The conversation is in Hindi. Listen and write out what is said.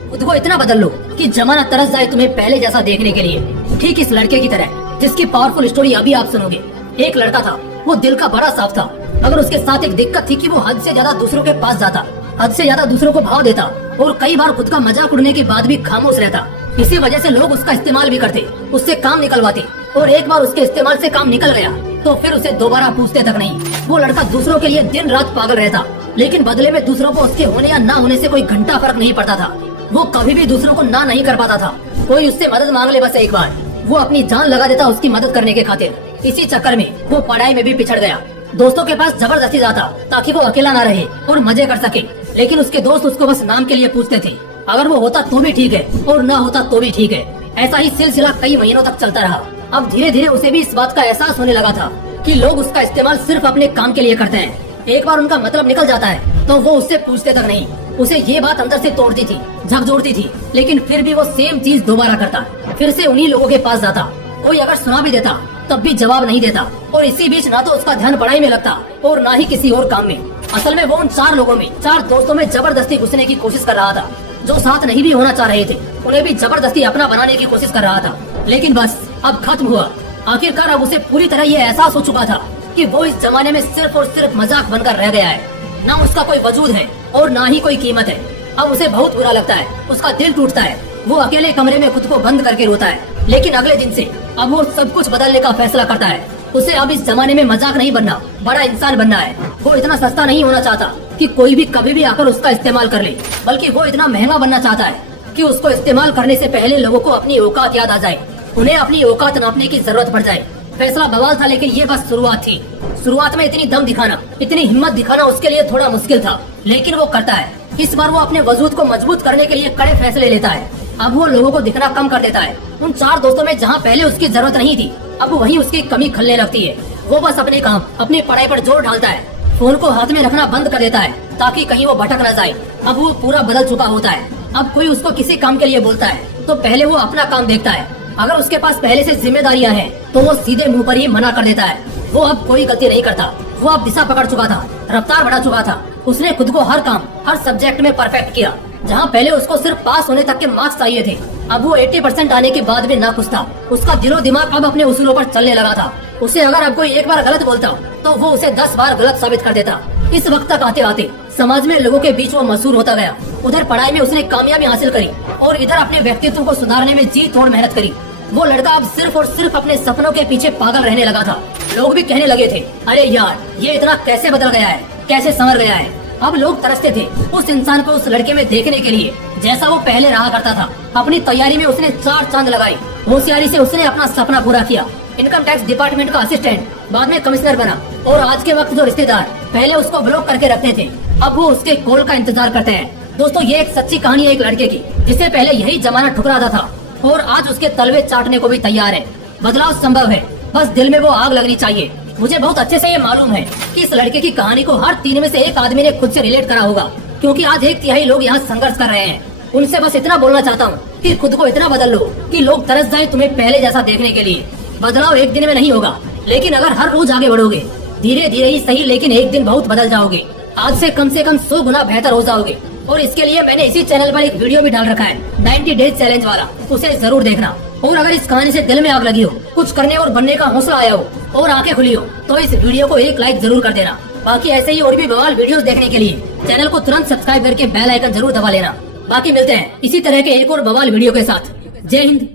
खुद को इतना बदल लो कि जमाना तरस जाए तुम्हें पहले जैसा देखने के लिए। ठीक इस लड़के की तरह जिसकी पावरफुल स्टोरी अभी आप सुनोगे। एक लड़का था, वो दिल का बड़ा साफ था, मगर उसके साथ एक दिक्कत थी कि वो हद से ज्यादा दूसरों के पास जाता, हद से ज्यादा दूसरों को भाव देता और कई बार खुद का मजाक उड़ने के बाद भी खामोश रहता। इसी वजह से लोग उसका इस्तेमाल भी करते, उससे काम निकलवाते, और एक बार उसके इस्तेमाल से काम निकल गया तो फिर उसे दोबारा पूछते तक नहीं। वो लड़का दूसरों के लिए दिन रात पागल रहता, लेकिन बदले में दूसरों को उसके होने या ना होने से कोई घंटा फर्क नहीं पड़ता था। वो कभी भी दूसरों को ना नहीं कर पाता था। कोई उससे मदद मांग ले बस एक बार, वो अपनी जान लगा देता उसकी मदद करने के खातिर। इसी चक्कर में वो पढ़ाई में भी पिछड़ गया। दोस्तों के पास जबरदस्ती जाता ताकि वो अकेला ना रहे और मजे कर सके, लेकिन उसके दोस्त उसको बस नाम के लिए पूछते थे। अगर वो होता तो भी ठीक है और ना होता तो भी ठीक है। ऐसा ही सिलसिला कई महीनों तक चलता रहा। अब धीरे धीरे उसे भी इस बात का एहसास होने लगा था कि लोग उसका इस्तेमाल सिर्फ अपने काम के लिए करते हैं। एक बार उनका मतलब निकल जाता है तो वो उससे पूछते तक नहीं। उसे ये बात अंदर से तोड़ती थी, झकझोरती थी, लेकिन फिर भी वो सेम चीज दोबारा करता, फिर से उन्हीं लोगों के पास जाता। कोई अगर सुना भी देता तब भी जवाब नहीं देता, और इसी बीच ना तो उसका ध्यान पढ़ाई में लगता और ना ही किसी और काम में। असल में वो उन 4 लोगों में, 4 दोस्तों में जबरदस्ती घुसने की कोशिश कर रहा था। जो साथ नहीं भी होना चाह रहे थे उन्हें भी जबरदस्ती अपना बनाने की कोशिश कर रहा था। लेकिन बस अब खत्म हुआ। आखिरकार अब उसे पूरी तरह ये एहसास हो चुका था कि वो इस जमाने में सिर्फ और सिर्फ मजाक बनकर रह गया है। ना उसका कोई वजूद है और ना ही कोई कीमत है। अब उसे बहुत बुरा लगता है, उसका दिल टूटता है। वो अकेले कमरे में खुद को बंद करके रोता है। लेकिन अगले दिन से अब वो सब कुछ बदलने का फैसला करता है। उसे अब इस जमाने में मजाक नहीं बनना, बड़ा इंसान बनना है। वो इतना सस्ता नहीं होना चाहता कि कोई भी कभी भी आकर उसका इस्तेमाल कर ले, बल्कि वो इतना महंगा बनना चाहता है कि उसको इस्तेमाल करने से पहले लोगों को अपनी औकात याद आ जाए, उन्हें अपनी औकात नापने की जरूरत पड़ जाए। फैसला बवाल था, लेकिन ये बस शुरुआत थी। शुरुआत में इतनी दम दिखाना, इतनी हिम्मत दिखाना उसके लिए थोड़ा मुश्किल था, लेकिन वो करता है। इस बार वो अपने वजूद को मजबूत करने के लिए कड़े फैसले लेता है। अब वो लोगों को दिखना कम कर देता है। उन 4 दोस्तों में जहाँ पहले उसकी जरूरत नहीं थी, अब वहीं उसकी कमी खलने लगती है। वो बस अपने काम, अपनी पढ़ाई पर जोर डालता है। फोन को हाथ में रखना बंद कर देता है ताकि कहीं वो भटक न जाए। अब वो पूरा बदल चुका होता है। अब कोई उसको किसी काम के लिए बोलता है तो पहले वो अपना काम देखता है। अगर उसके पास पहले से जिम्मेदारियां हैं तो वो सीधे मुंह पर ही मना कर देता है। वो अब कोई गलती नहीं करता। वो अब दिशा पकड़ चुका था, रफ्तार बढ़ा चुका था। उसने खुद को हर काम, हर सब्जेक्ट में परफेक्ट किया। जहाँ पहले उसको सिर्फ पास होने तक के मार्क्स चाहिए थे, अब वो 80% आने के बाद भी ना खुश था। उसका दिलो दिमाग अब अपने उसूलों पर चलने लगा था। उसे अगर अब कोई एक बार गलत बोलता तो वो उसे 10 बार गलत साबित कर देता। इस वक्त तक आते आते समाज में लोगों के बीच वो मशहूर होता गया। उधर पढ़ाई में उसने कामयाबी हासिल करी और इधर अपने व्यक्तित्व को सुधारने में जी तोड़ मेहनत करी। वो लड़का अब सिर्फ और सिर्फ अपने सपनों के पीछे पागल रहने लगा था। लोग भी कहने लगे थे, अरे यार ये इतना कैसे बदल गया है, कैसे संवर गया है। अब लोग तरसते थे उस इंसान को उस लड़के में देखने के लिए जैसा वो पहले रहा करता था। अपनी तैयारी में उसने 4 चांद लगाई। होशियारी से उसने अपना सपना पूरा किया। इनकम टैक्स डिपार्टमेंट का असिस्टेंट, बाद में कमिश्नर बना। और आज के वक्त जो रिश्तेदार पहले उसको ब्लॉक करके रखते थे, अब वो उसके कॉल का इंतजार करते हैं। दोस्तों, ये एक सच्ची कहानी है एक लड़के की जिसे पहले यही जमाना ठुकराता था और आज उसके तलवे चाटने को भी तैयार है। बदलाव संभव है, बस दिल में वो आग लगनी चाहिए। मुझे बहुत अच्छे से ये मालूम है कि इस लड़के की कहानी को हर 3 में से 1 आदमी ने खुद से रिलेट करा होगा, क्योंकि आज 1/3 लोग यहाँ संघर्ष कर रहे हैं। उनसे बस इतना बोलना चाहता हूँ कि खुद को इतना बदल लो कि लोग तरस जाए तुम्हें पहले जैसा देखने के लिए। बदलाव एक दिन में नहीं होगा, लेकिन अगर हर रोज आगे बढ़ोगे, धीरे धीरे ही सही, लेकिन एक दिन बहुत बदल जाओगे। आज से कम 100 गुना बेहतर हो जाओगे। और इसके लिए मैंने इसी चैनल पर एक वीडियो भी डाल रखा है, 90 डेज चैलेंज वाला, उसे जरूर देखना। और अगर इस कहानी से दिल में आग लगी हो, कुछ करने और बनने का हौसला आया हो और आंखें खुली हो, तो इस वीडियो को 1 लाइक जरूर कर देना। बाकी ऐसे ही और भी बवाल वीडियोस देखने के लिए चैनल को तुरंत सब्सक्राइब करके बेल आइकन जरूर दबा लेना। बाकी मिलते हैं इसी तरह के एक और बवाल वीडियो के साथ। जय हिंद।